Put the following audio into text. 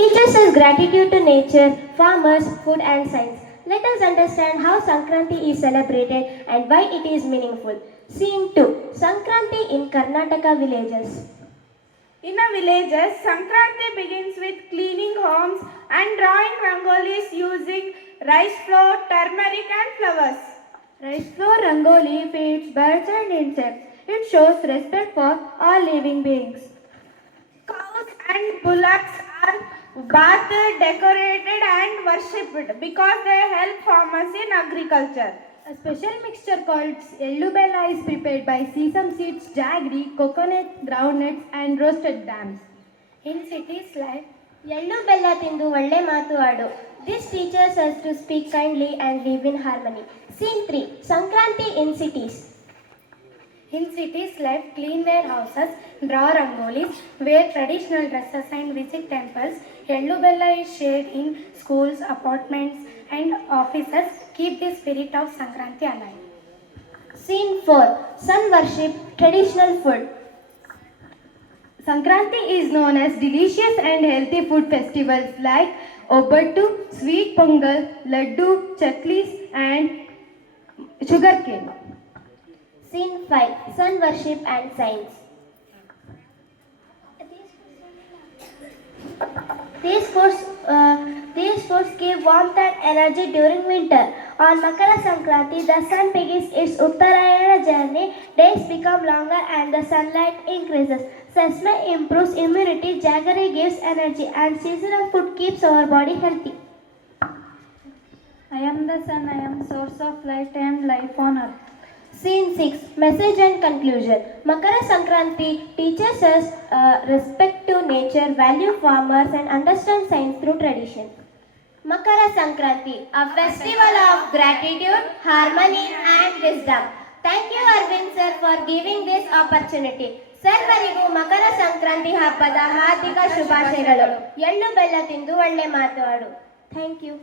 Teaches us gratitude to nature, farmers, food and science. Let us understand how Sankranti is celebrated and why it is meaningful. Scene 2. Sankranti in Karnataka villages. In a villages, Sankranti begins with cleaning homes and drawing rangolis using rice flour, turmeric and flowers. Rice flour rangoli feeds birds and insects. It shows respect for all living beings. Cows and bullocks are bathed, decorated and worshipped because they help farmers in agriculture. A special mixture called Ellu Bella is prepared by sesame seeds, jaggery, coconut, groundnuts and roasted dams. In cities like Yellu Bella Tindu Valle Matu Adu. This teaches us to speak kindly and live in harmony. Scene 3. Sankranti in cities. In cities like clean their houses, draw rangolis, wear traditional dresses and visit temples. Ellu Bella is shared in schools, apartments and offices. Keep the spirit of Sankranti alive. Scene 4. Sun worship, traditional food. Sankranti is known as delicious and healthy food festivals like Obbattu, sweet pongal, laddu, chaklis and sugarcane. Scene 5. Sun worship and science. These foods give warmth and energy during winter. On Makara Sankranti, the sun begins its Uttarayana journey. Days become longer and the sunlight increases. Sesame improves immunity, jaggery gives energy, and seasonal food keeps our body healthy. I am the sun, I am source of light and life on earth. Scene 6. Message and conclusion. Makara Sankranti teaches us respect to nature, value farmers and understand science through tradition. Makara Sankranti, a festival of gratitude, harmony and wisdom. Thank you Arvind sir for giving this opportunity. ಸರ್ವರಿಗೂ ಮಕರ ಸಂಕ್ರಾಂತಿ ಹಬ್ಬದ ಹಾರ್ದಿಕ ಶುಭಾಶಯಗಳು. ಎಳ್ಳು ಬೆಲ್ಲ ತಿಂದು ಒಳ್ಳೆ ಮಾತು ಆಡು. Thank you.